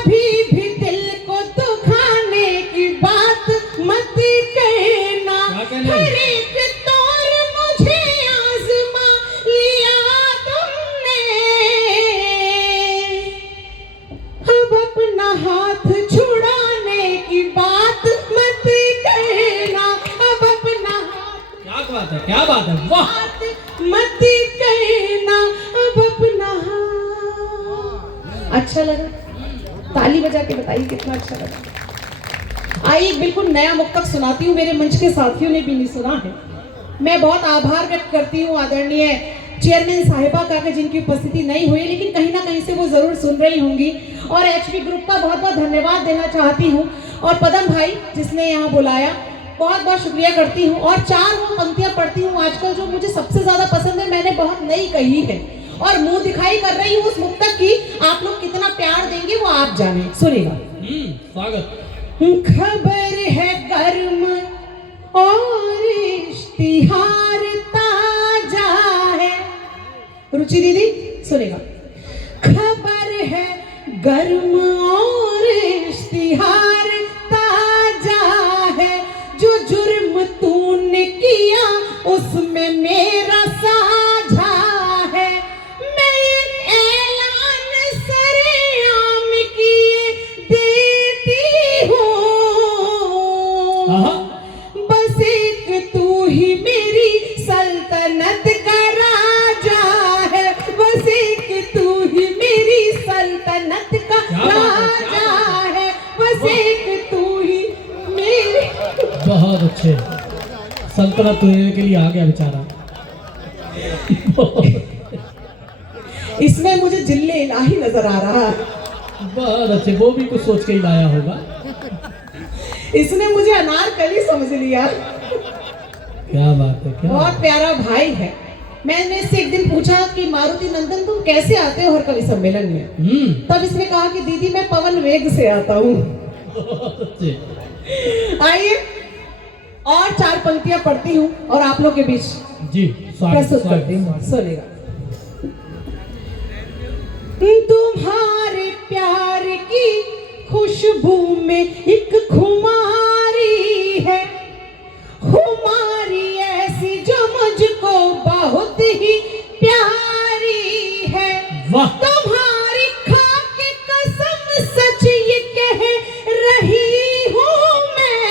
कभी भी दिल को दुखाने की बात मत कहना। हर एक तौर मुझे आजमा लिया तुमने, अब अपना हाथ छुड़ाने की बात मत कहना। अब अपना हाथ, क्या बात है, क्या बात है, वाह। मत कहना अब अपना हाथ। अच्छा लगा? ताली बजा के बताइए कितना अच्छा लगा। आइए बिल्कुल नया मुक्तक सुनाती हूँ, मेरे मंच के साथियों ने भी नहीं सुना है। मैं बहुत आभार व्यक्त करती हूँ आदरणीय चेयरमैन साहिबा का, जिनकी उपस्थिति नहीं हुई लेकिन कहीं ना कहीं से वो जरूर सुन रही होंगी। और एचपी ग्रुप का बहुत बहुत धन्यवाद देना चाहती हूँ, और पदम भाई जिसने यहाँ बुलाया, बहुत बहुत शुक्रिया करती हूँ। और 4 वो पंक्तियाँ पढ़ती हूँ आजकल जो मुझे सबसे ज्यादा पसंद है, मैंने बहुत नई कही है और मुंह दिखाई कर रही हूँ उस मुक्तक की। आप लोग कितना प्यार देंगे वो आप जाने। सुनेगा। स्वागत। खबर है गर्म और इश्तिहार ताजा है। रुचि दीदी सुनेगा। खबर है गर्म और इश्तिहार ताजा है, जो जुर्म तूने किया उसमें मेरा साझा है। मैं ये ऐलान सरेआम किए देती हूँ, बस एक तू ही मेरी सल्तनत का राजा है। बस एक तू ही मेरी सल्तनत का राजा है। बस एक तू ही मेरी। बहुत अच्छे, सल्तनत लेने के लिए आ गया बेचारा। इसमें मुझे जिल्ले इलाही नजर आ रहा है। बहुत अच्छे, वो भी कुछ सोच के ही लाया होगा। इसने मुझे अनारकली समझ लिया। क्या बात है, क्या बहुत प्यारा भाई है। मैंने इससे एक दिन पूछा कि मारुति नंदन तुम कैसे आते हो हर कवि सम्मेलन में? तब इसने कहा कि दीदी मैं पवन वेग से आता हूँ। आइए और 4 पंक्तियां पढ़ती हूँ और आप लोग के बीच जी प्रस्तुत करती हूँ। सुनेगा। तुम्हारे प्यार की खुशबू में एक खुमारी है, खुमारी ऐसी जो मुझको बहुत ही प्यारी है। तुम्हारी खाके कसम सच ये कह रही हूँ मैं,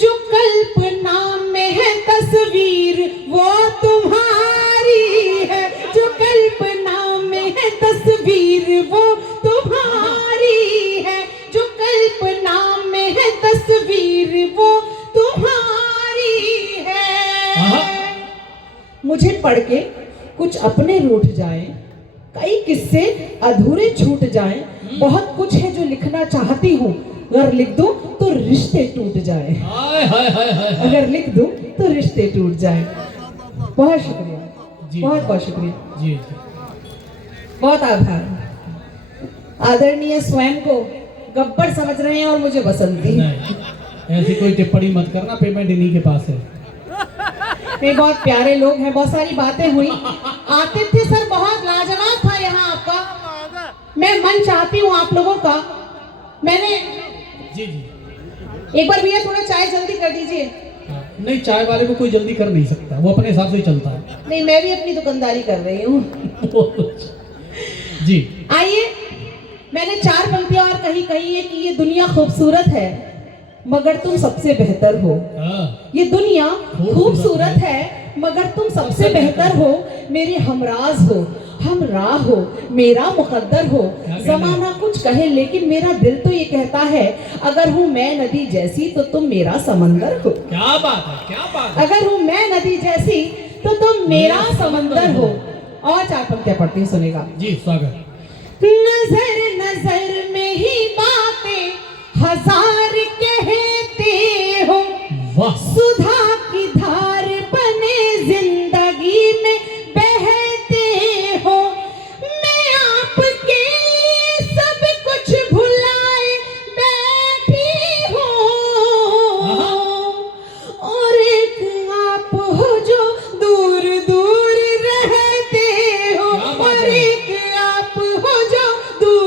जो कल्पना में है तस्वीर वो तुम्हारी है। जो कल्पना में है तस्वीर वो तुम्हारी है। जो कल्पना में है तस्वीर वो तुम्हारी है। मुझे पढ़ के कुछ अपने रूठ जाए, कई किस्से अधूरे छूट जाएं। बहुत कुछ है जो लिखना चाहती हूँ, अगर लिख दूं तो रिश्ते टूट जाए। अगर लिख दूं तो रिश्ते टूट जाए। बहुत शुक्रिया, बहुत बहुत शुक्रिया जी, बहुत आभार। आदरणीय स्वयं को गब्बर समझ रहे हैं और मुझे बसंती। ऐसी कोई टिप्पणी मत करना, पेमेंट इन्हीं के पास है। ये बहुत प्यारे लोग हैं, बहुत सारी बातें हुई। आतिथ्य सर बहुत लाजवाब था यहाँ आपका। मैं मन चाहती हूँ आप लोगों का। मैंने जी जी एक बार भैया थोड़ा चाय जल्दी कर दीजिए। नहीं, चाय वाले को कोई जल्दी कर नहीं सकता, वो अपने हिसाब से ही चलता है। नहीं, मैं भी अपनी दुकानदारी कर रही हूँ। जी आइए, मैंने 4 पंक्तियां और कही है कि ये दुनिया खूबसूरत है मगर तुम सबसे बेहतर हो। ये दुनिया खूबसूरत है मगर तुम सबसे बेहतर हो। मेरे हमराज हो, हमराह हो, मेरा मुकद्दर हो। जमाना कुछ कहे लेकिन मेरा दिल तो ये कहता है, अगर हूँ मैं नदी जैसी तो तुम मेरा समंदर हो। क्या बात है, क्या बात है। अगर हूँ मैं नदी जैसी तो तुम मेरा समंदर हो। और 4 पंक्तियां पढ़ती हूँ, सुनेगा। जी स्वागत। नजर नजर में ही बातें हजार कहते हो, सुधा की धार बने जिंदगी में बहते हो। मैं आपके सब कुछ भुलाए बैठी हूँ, और एक आप हो जो दूर दूर रहते हो। और एक आप हो जो दूर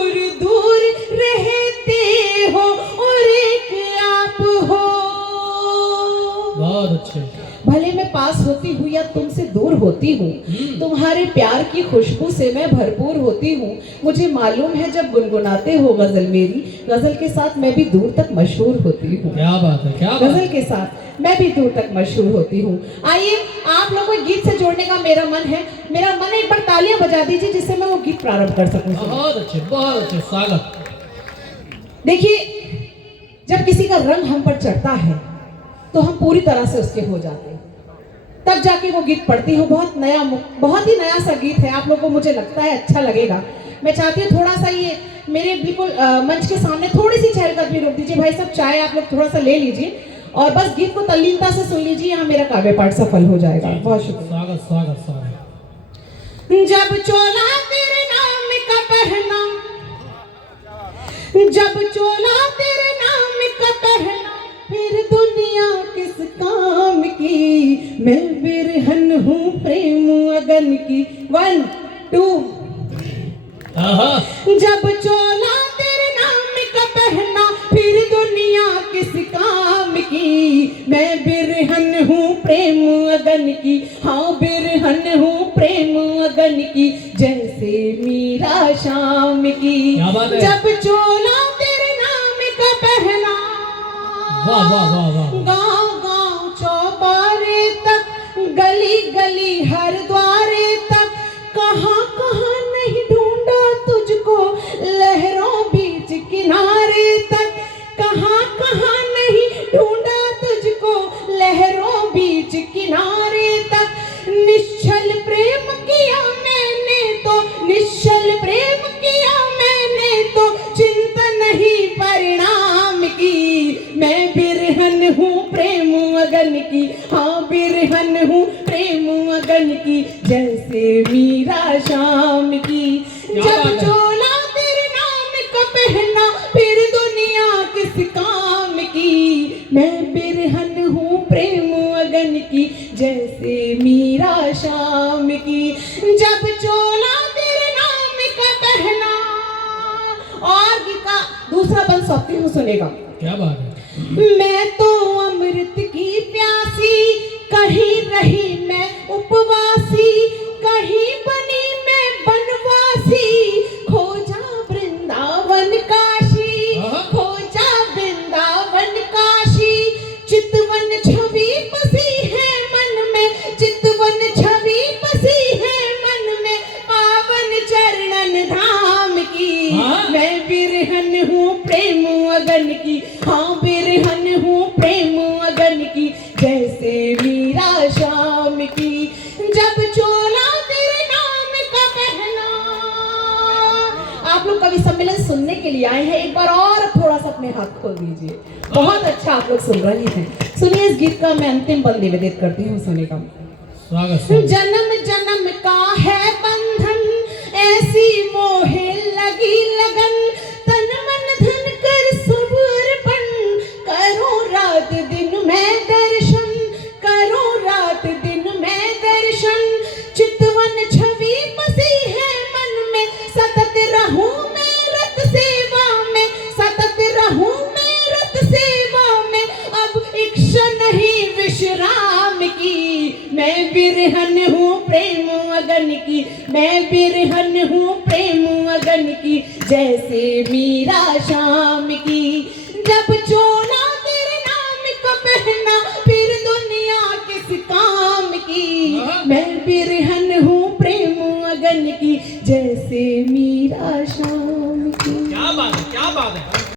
होती हूँ, तुम्हारे प्यार की खुशबू से मैं भरपूर होती हूँ। मुझे मालूम है जब गुनगुनाते हो गजल मेरी, गजल के साथ मैं भी दूर तक मशहूर होती हूँ। क्या बात है, क्या बात गजल के साथ मैं भी दूर तक मशहूर होती हूँ। आइए आप लोगों को गीत से जोड़ने का मेरा मन है। मेरा मन है एक बार तालियां बजा दीजिए जिससे मैं वो गीत प्रारंभ कर सकूं। बहुत अच्छे स्वागत। देखिए, जब किसी का रंग हम पर चढ़ता है तो हम पूरी तरह से उसके हो जाते हैं, तब जाके वो गीत पढ़ती हूँ। बहुत ही नया सा गीत है, आप लोगों को मुझे लगता है अच्छा लगेगा। मैं चाहती हूँ थोड़ा सा ये मेरे बिल्कुल मंच के सामने थोड़ी सी चहलकदमी रोक दीजिए। भाई साहब चाय आप लोग थोड़ा सा ले लीजिए और बस गीत को तल्लीनता से सुन लीजिए, यहाँ मेरा काव्य पाठ सफल हो जाएगा। बहुत शुक्रिया। जब चोला तेरे नाम का पहना, जब चोला तेरे नाम का पहना, फिर दुनिया किस काम की, मैं बिरहन हूँ प्रेम अगन की। 1 2 जब चोला तेरे नाम का पहना, फिर दुनिया किस काम की, मैं बिरहन हूँ प्रेम अगन की। हाँ बिरहन हूँ प्रेम अगन की, जैसे मीरा शाम की। जब चोला तेरे नाम का पहना, गाँव गाँव चौबारे तक, गली गली हर द्वारे तक, कहाँ कहाँ नहीं ढूंढा तुझको, लहरों बीच किनारे तक, कहाँ कहाँ नहीं ढूंढा तुझको, लहरों बीच किनारे तक। निश्चल प्रेम किया मैंने तो, निश्चल प्रेम किया मैंने तो, चिंता नहीं परिणाम की, मैं बिरहन हूँ प्रेम अगन की। हाँ बिरहन हूँ प्रेम अगन की, जैसे मीरा शाम की। जब चोला तेरे नाम का पहना, फिर दुनिया किस काम की, मैं बिरहन हूँ प्रेम अगन की, जैसे मीरा शाम की। जब चोला तेरे नाम का पहना। और गीत का दूसरा बंद सौंपती हूँ, सुनेगा। क्या बात है। मैं तो अमृत की प्यासी, कहीं रही मैं उपवासी, कहीं बनी मैं बनवासी, खोजा वृंदावन काशी, खोजा वृंदावन काशी। चितवन छवि बसी है मन में, चितवन छवि बसी है मन में, पावन चरणन धाम की, मैं बिरहन हूँ प्रेम अगन की। हाँ बिरहन हूँ प्रेम अगन की, जैसे मीरा शाम की। जब चोला तेरे नाम का पहना। आप लोग कवि सम्मेलन सुनने के लिए आए हैं, एक बार और थोड़ा सा अपने हाथ खोल दीजिए। बहुत अच्छा आप लोग सुन रहे हैं। सुनिए इस गीत का मैं अंतिम बंद निवेदित करती हूँ, सुनेगा। जन्म जन्म का है बंधन, ऐसी मोहे लगी लगन, तन मन धन कर सब अर्पण, करो रात दिन मैं दर्शन, करो रात दिन मैं दर्शन। चितवन छवि बसी है मन में, सतत रहूं मैं रत सेवा में, सतत रहूं मैं रत सेवा में, अब इच्छा नहीं विश्राम की, मैं बिरहन हूँ प्रेम अगन की, मैं बिरहन हूँ प्रेम अगन की, जैसे मीरा शाम की। जब चोला तेरे नाम का पहना, फिर दुनिया किस काम की, मैं बिरहन हूँ प्रेम अगन की, जैसे मीरा शाम की। क्या बात है, क्या बात है।